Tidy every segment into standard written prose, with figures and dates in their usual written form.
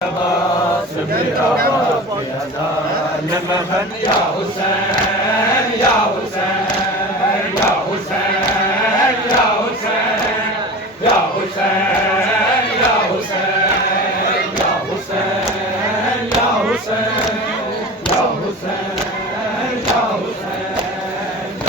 Abbas Namahan Ya Hussain Ya Hussain Ya Hussain Ya Hussain Ya Hussain Ya Hussain Ya Hussain Ya Hussain Ya Hussain Ya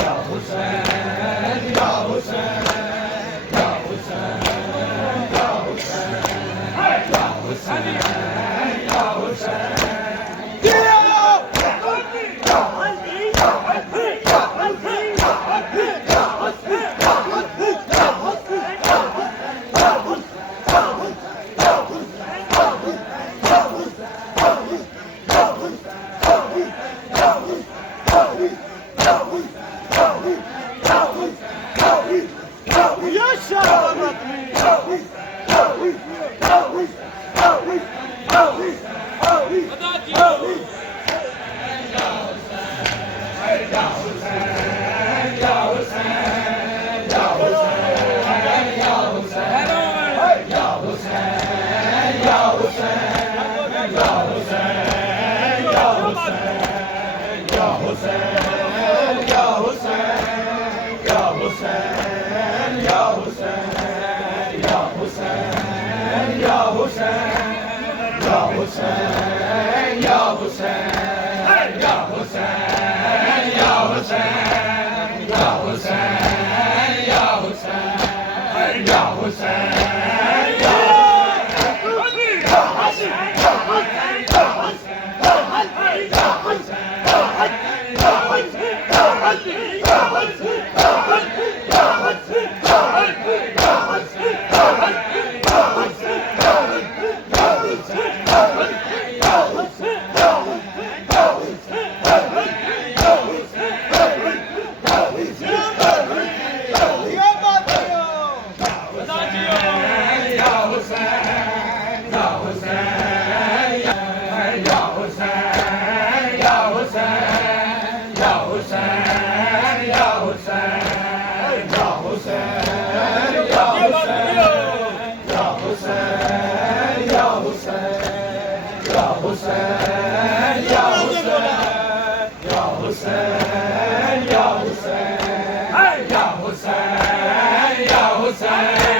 Hussain Ya Hussain Ya Hussain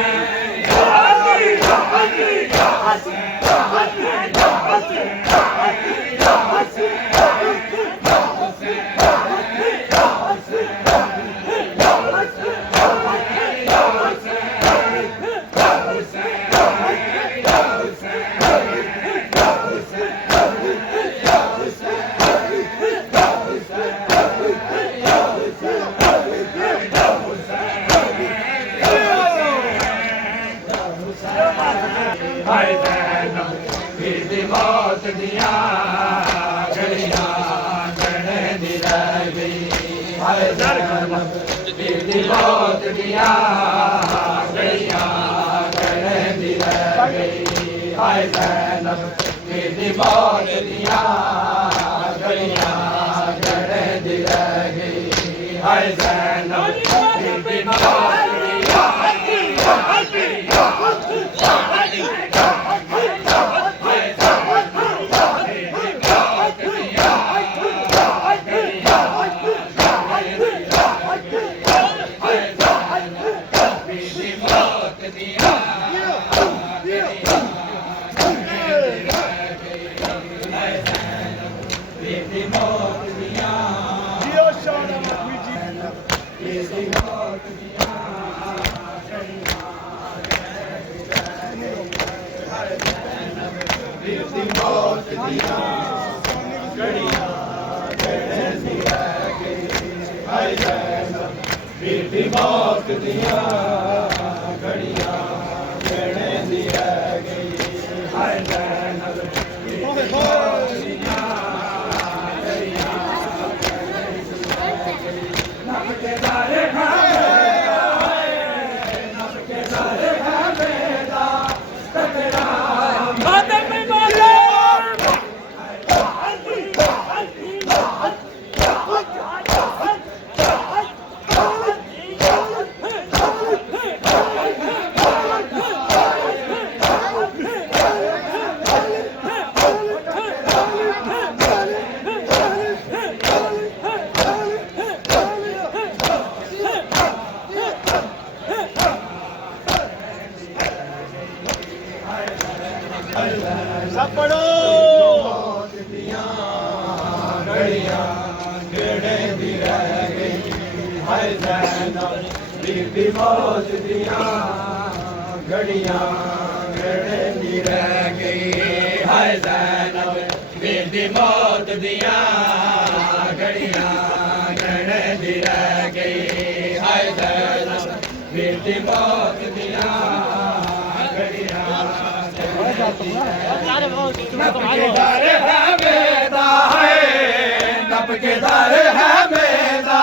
पढ़ो मौत दिया घड़ियां गणे दी रह गई हाय ज़ैनब बीबी मौत दिया घड़ियां गणे दी रह गई हाय ज़ैनब बीबी मौत दिया घड़ियां गणे दी रह गई हाय ज़ैनब बीबी मौत दिया नपकेदार है मेदा है नपकेदार है मेदा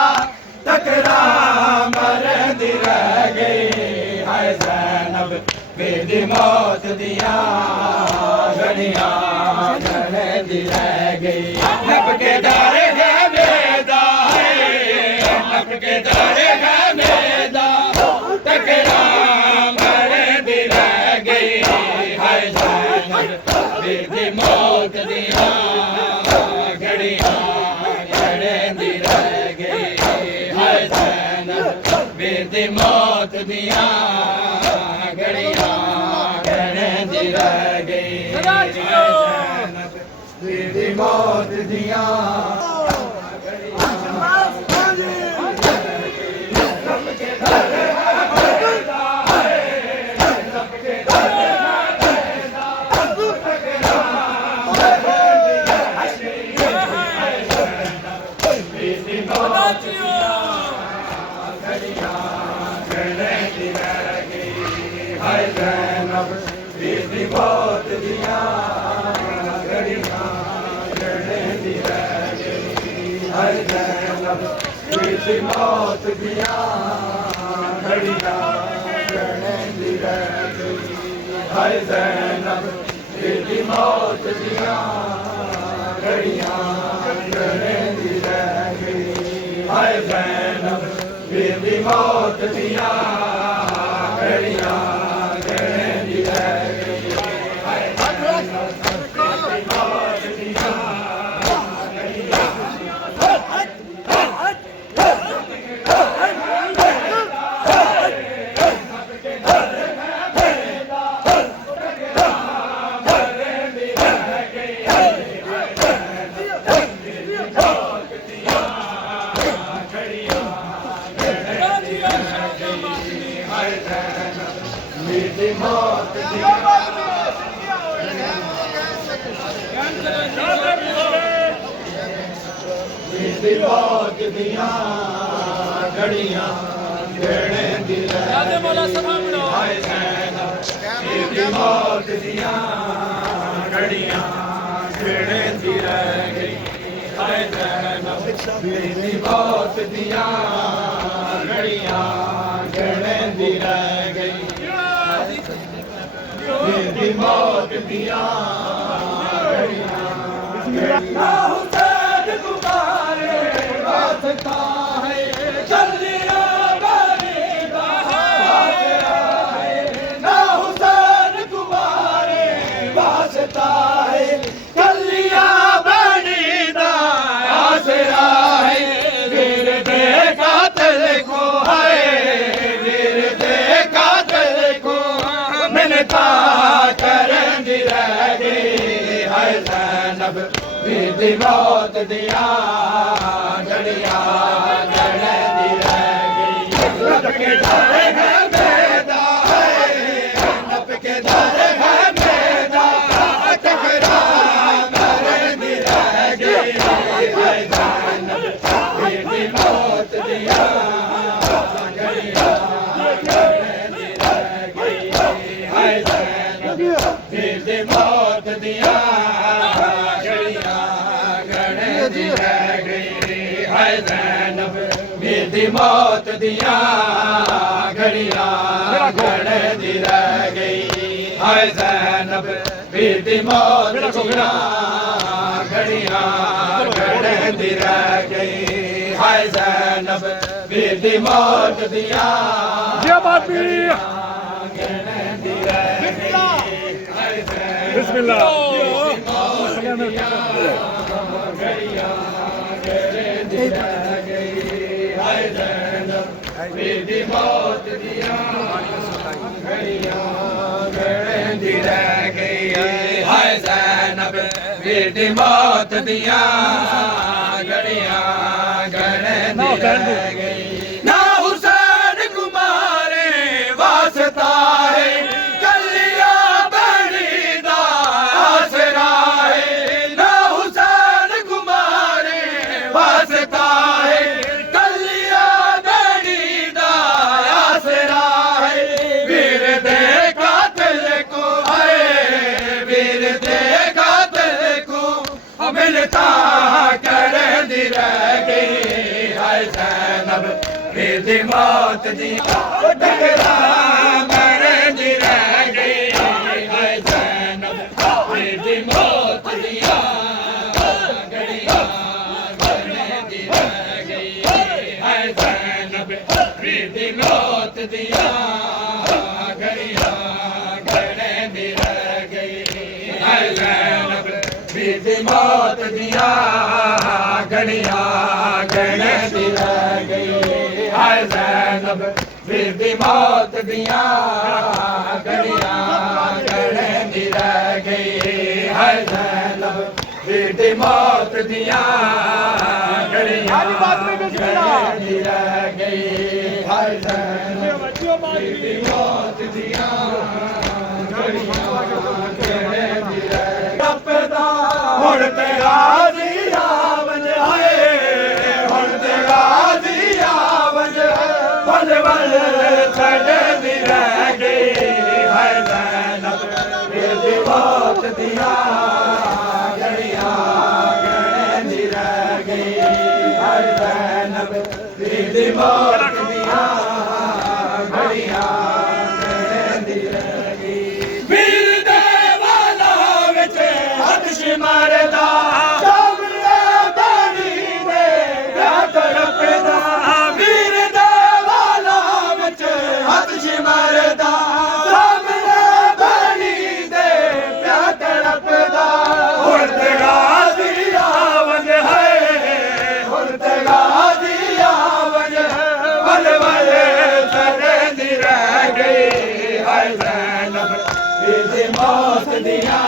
तकरा मरदी रह गई हाय ज़ैनब बेदी मौत दिया घड़ियां गणदी रह गई नपकेदार है मेदा है नपकेदार है मेदा तकरा मरदी रह गई हाय बेदी मौत दिया घड़ियां गणदी रह गई हाय ज़ैनब बेदी मौत दिया घड़ियां गणदी रह गई बेदी मौत दिया हाय ज़ैनब बेदी मौत दिया घड़ियां गणदी रह गई हाय ज़ैनब बेदी मौत दिया घड़ियां गणदी रह गई हाय ज़ैनब बेदी मौत दिया घड़ियां गणदी रह गई हाय ज़ैनब बेदी मौत दिया घड़ियां गणदी रह गई हाय ज़ैनब बेदी मौत दिया बेदी मौत दिया बेदी मौत दिया घड़ियां गणदी रह गई हाय ज़ैनब बेदी मौत दिया घड़ियां गणदी रह गई हाय ज़ैनब बेदी मौत दिया घड़ियां गणदी रह गई बेदी मौत दिया ना हुसैन तुम्हारे वास्ता है चलिया बरीदा है ना हुसैन तुम्हारे वास्ता है चलिया बरीदा आसरा है वीर दे कातिल को है वीर दे कातिल को मिन्नता करंदी रह गई हाय ज़ैनब बेदी मौत दिया घड़ियां गणदी रह गई नपकेदार है मेदा है नपकेदार है मेदा तकरा मरदी रह गई हाय ज़ैनब बेदी मौत दिया घड़ियां गणदी रह गई हाय ज़ैनब बेदी मौत दिया घड़ियां गणदी रह गई हाय ज़ैनब बेदी मौत दिया घड़ियां गणदी रह गई हाय ज़ैनब बेदी मौत दिया घड़ियां गणदी रह गई हाय ज़ैनब बेदी मौत दिया गणदी रह गई हाय ज़ैनब बिस्मिल्लाह बेदी मौत दिया घड़ियां गणदी रह गई हाय ज़ैनब ਵੀਰ ਦੀ ਮੌਤ ਦੀਆਂ ਘੜੀਆਂ ਗਣਦੀ ਰਹਿ ਗਈ ਨਾ ਹੁਸੈਨ ਕੁਮਾਰੇ ਵਾਸਤਾ ਹੈ ਕੱਲਿਆ ਬਣੀ ਦਾ ਆਸਰਾ ਹੈ ਨਾ ਹੁਸੈਨ ਕੁਮਾਰੇ ਵਾਸਤਾ ਹੈ ਕੱਲਿਆ ਬਣੀ ਦਾ ਆਸਰਾ ਹੈ ਵੀਰ ਦੇ ਕਾਤਲ ਕੋ ਹੈ ਵੀਰ ਦੇ ਕਾਤਲ ਕੋ ਮਿਲਤਾ ਕਰਦੀ ਰਹਿ ਗਈ ਹਾਏ ਜ਼ੈਨਬ ਵੀਰ ਦੀ ਮੌਤ ਦੀ ਟਕਰਾ ਕਰਦੀ ਰਹਿ ਗਈ ਹਾਏ ਜ਼ੈਨਬ ਵੀਰ ਦੀ ਮੌਤ ਦੀਆਂ ਘੜੀਆਂ ਗਣਦੀ ਰਹਿ ਗਈ ਹਾਏ ਜ਼ੈਨਬ ਵੀਰ ਦੀ ਮੌਤ ਦੀਆਂ ਘੜੀਆਂ ਗਣਦੀ ਰਹਿ ਗਈ ਹਾਏ ਜ਼ੈਨਬ ਵੀਰ ਦੀ ਮੌਤ ਦੀਆਂ ਘੜੀਆਂ ਗਣਦੀ ਰਹਿ ਗਈ ਹਾਏ ਜ਼ੈਨਬ ਵੀਰ ਦੀ ਮੌਤ ਦੀਆਂ ਘੜੀਆਂ ਗਣਦੀ ਰਹਿ ਗਈ ਹਾਏ ਜ਼ੈਨਬ ਵੀਰ ਦੀ ਮੌਤ ਦੀਆਂ ਘੜੀਆਂ ਗਣਦੀ ਰਹਿ ਗਈ ਹਾਏ ਜ਼ੈਨਬ ਵੀਰ ਦੀ ਮੌਤ ਦੀਆਂ ਘੜੀਆਂ ਗਣਦੀ ਰਹਿ ਗਈ ਹੁਣ ਤੇ ਰਾਜ਼ੀ ਆਵਜ ਆਏ ਹੁਣ ਤੇ ਰਾਜ਼ੀ ਆਵਜ ਵੱਲ ਵੱਲ ਛੱਡਦੀ ਰਹਿ ਗਈ ਹਾਏ ਜ਼ੈਨਬ ਵੀਰ ਦੀ ਮੌਤ ਦੀਆਂ ਘੜੀਆਂ ਗਣਦੀ ਰਹਿ ਗਈ ਹਾਏ ਜ਼ੈਨਬ ਵੀਰ ਦੀ ਮੌਤ ਦੀਆਂ ਘੜੀਆਂ ਗਣਦੀ ਰਹਿ ਗਈ ਵੀਰ ਦੇ ਵਾਲਾਂ ਵਿੱਚ ਹੱਥ ਮਾਰਦਾ ਸਾਹਮਣੇ ਬਣੀ ਦੇ ਤੜਪਦਾ ਵੀਰ ਦੇ ਵਾਲਾਂ ਵਿੱਚ ਹੱਥ ਮਾਰਦਾ ਸਾਹਮਣੇ ਬਣੀ ਦੇ ਪਿਆ ਤੜਪਦਾ ਹੁਣ ਤੇ ਗਾਜ਼ੀ ਆਵਜ ਹੈ ਹੁਣ ਤੇ ਗਾਜ਼ੀ ਆਵਜ ਵੱਲ ਵੱਲ ਛੱਡਦੀ ਰਹਿ ਗਈ ਹਾਏ ਜ਼ੈਨਬ ਵੀਰ ਦੀ ਮੌਤ ਦੀਆਂ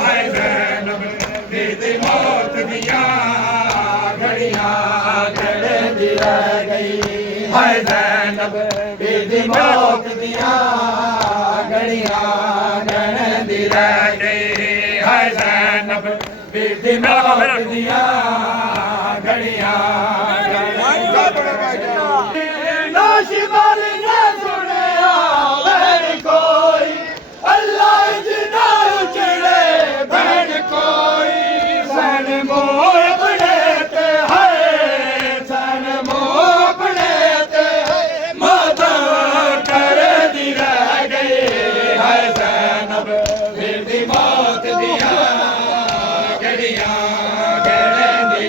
ਹਾਏ ਜ਼ੈਨਬ ਵੀਰ ਦੀ ਮੌਤ ਦੀਆਂ ਘੜੀਆਂ ਗਣਦੀ ਰਹਿ ਗਈ ਹਾਏ ਜ਼ੈਨਬ ਵੀਰ ਦੀ ਮੌਤ ਦੀਆਂ ਘੜੀਆਂ ਲਾਸ਼ ਵਾਲੀ ਨੇ ਸੁਣਿਆ ਭੈਣ ਕੋਈ ਅੱਲਾਹ ਜਿਨਾ ਉਜੜੇ ਭੈਣ ਕੋਈ ਸਨ ਮੋਹ ਬਣੇ ਤੇ ਹੈ ਸਨ ਮੋਹ ਬਣੇ ਤੇ ਮਾਤਾ ਕਰਦੀ ਰਹਿ ਗਈ ਹਾਏ ਜ਼ੈਨਬ ਵੀਰ ਦੀ ਮੌਤ ਦੀਆਂ ਘੜੀਆਂ ਗਣਦੀ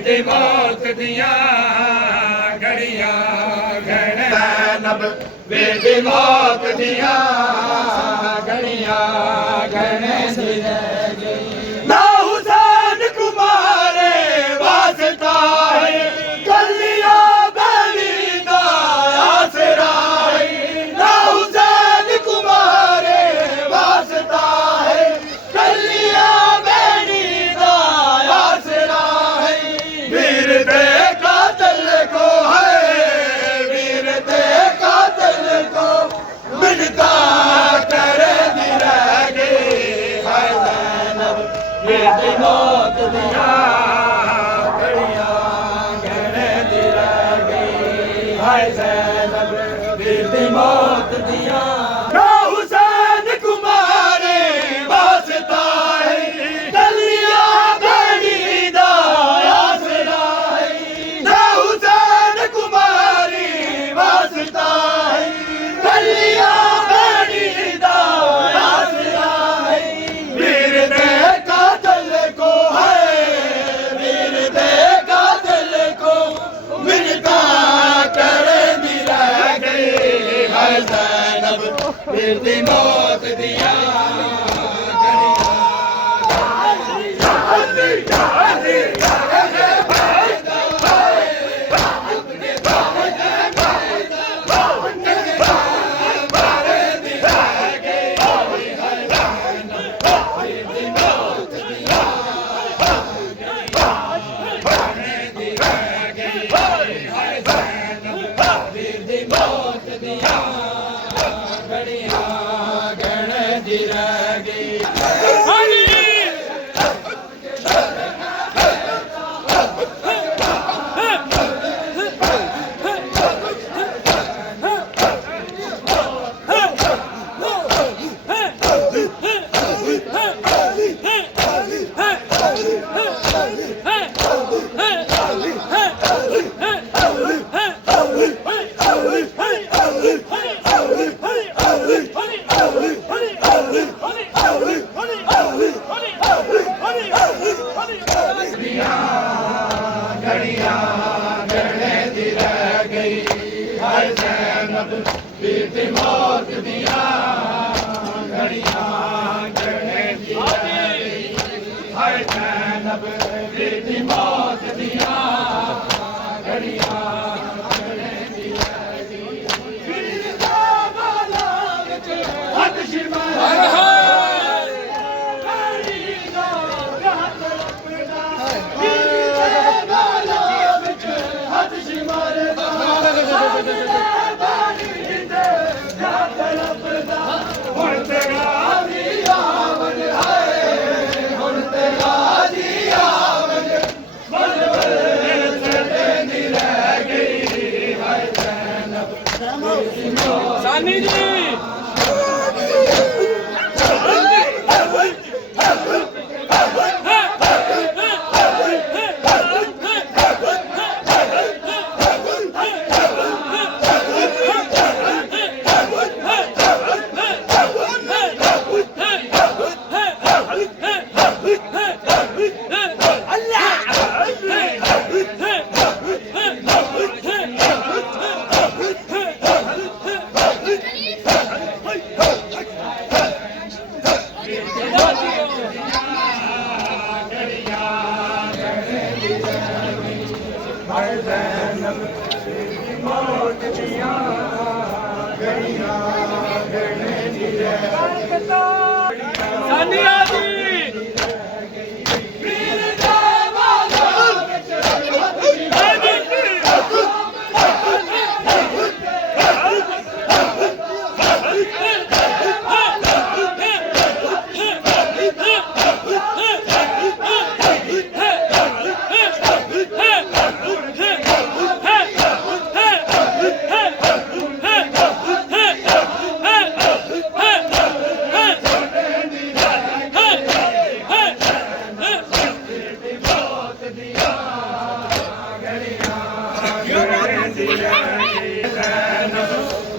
ਬੀਤੀ ਮੌਤ ਦੀਆਂ ਘੜੀਆਂ ਗਹਿਣੇ ਜ਼ੈਨਬ ਬੀਤੀ ਮੌਤ ਦੀਆਂ ਘੜੀਆਂ ਗਹਿਣੇ ਸੀ ਰਹਿ ਗਈ ਨਾ ਹੁਸੈਨ ਕੁਮਾਰੇ ਵਾਸਤਾ ਹੈ ਕੱਲੀਆਂ ਬੇੜੀ ਦਾ ਆਸਰਾ ਹੈ ਨਾ ਹੁਸੈਨ ਕੁਮਾਰੇ ਵਾਸਤਾ ਹੈ ਕੱਲੀਆਂ ਬੇੜੀ ਦਾ ਆਸਰਾ ਹੈ ਵੀਰ ਦੇ ਕਾਤਲ ਕੋ ਹੈ ਵੀਰ ਦੇ ਕਾਤਲ ਕੋ ਮਿਲਤਾ करे दी रह गई है ज़ैनब बेटी मौत दिया घड़ियां गहने दी रह गई है ज़ैनब बेटी मौत दिया ना हुसैन कुमारे वास्ता है गलियां बेड़ी दा आसरा है ना हुसैन कुमारी वास्ता है गलियां ज़ैनब बेटी मौत दिया बेटी मौत दिया घड़ियां गहने दी रह गई है ज़ैनब बेटी मौत दिया घड़ियां गहने दी रह गई वीर दा बाला विच हथ शिमारे काली दा हथ लपड़ा वीर दा बाला विच हथ शिमारे ਹੁਣ ਤੇਰਾ ਦੀ ਆਵਨ ਹੈ ਹੁਣ ਤੇਰਾ ਦੀ ਆਵਨ ਬਲ ਬਲ ਛੱਡੇ ਦੀ ਰਹਿ ਗਈ ਹੈ ज़ैनब ਸਾਨੀ ਜੀ मौत दिया घड़ियां गहने दी रह गई सानिया जी वीर दा बाला विच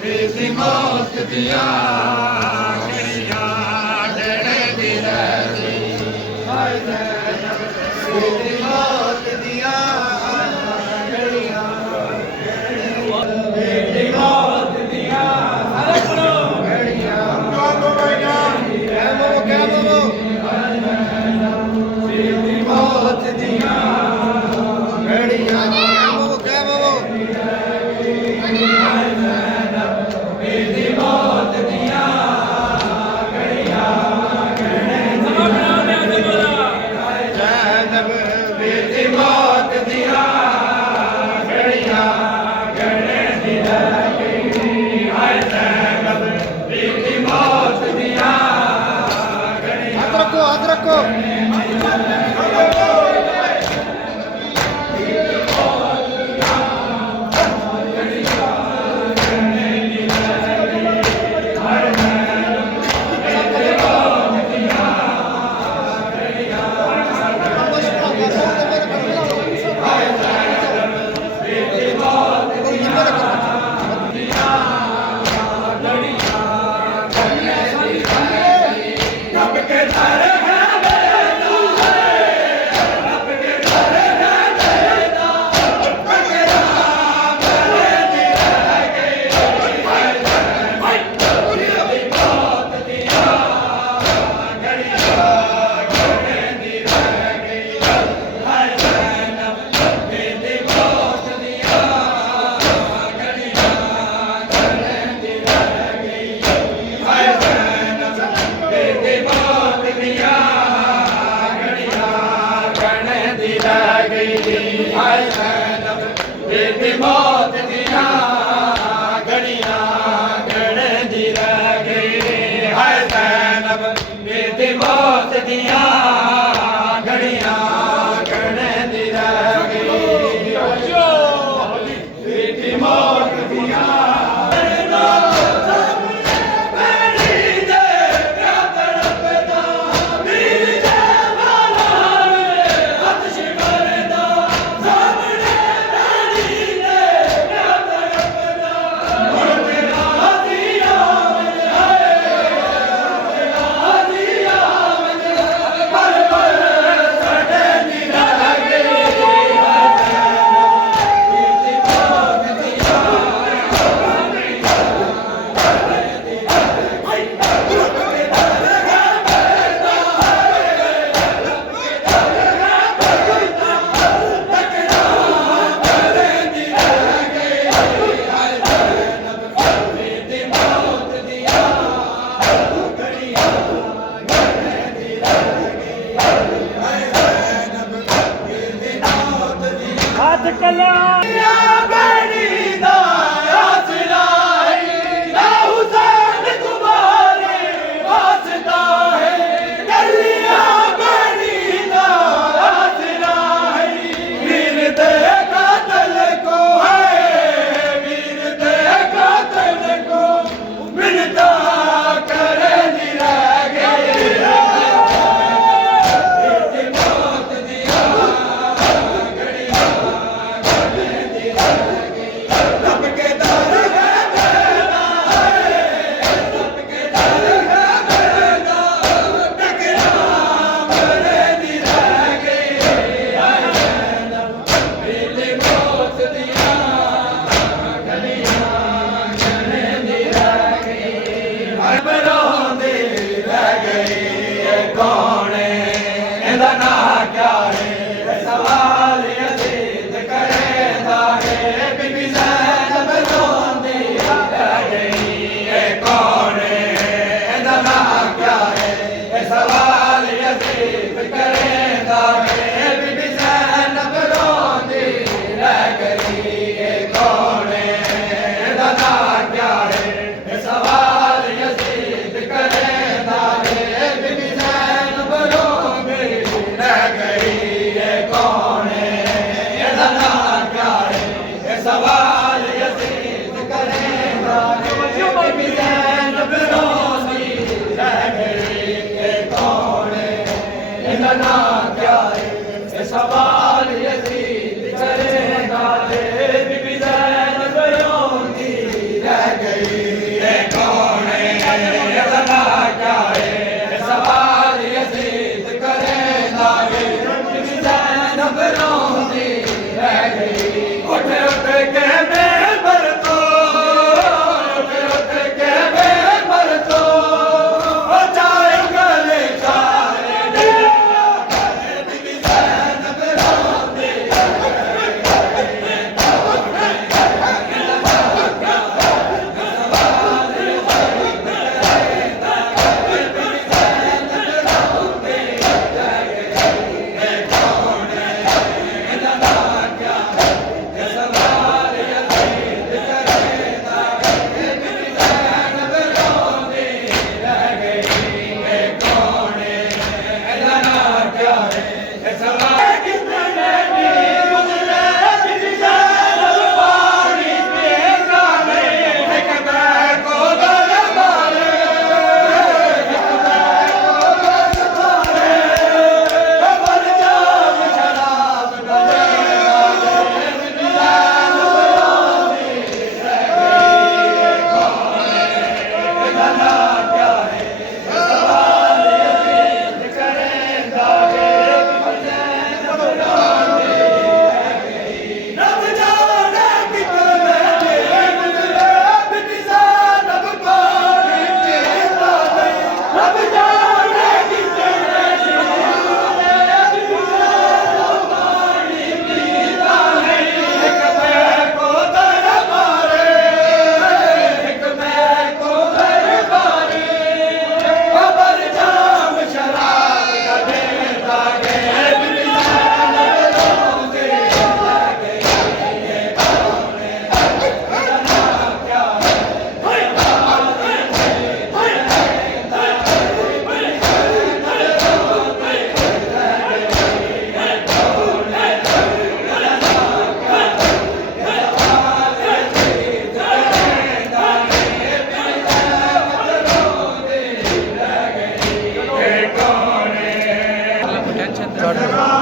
बेटी मौत दिया घड़ियां गहने दी रह गई बेटी मौत दिया मौत दिया घड़ियां गण दी रह गई है ज़ैनब बेटी मौत दिया घड़ियां गण दी रह गई बेटी मौत दिया ਸਟਾਰਟ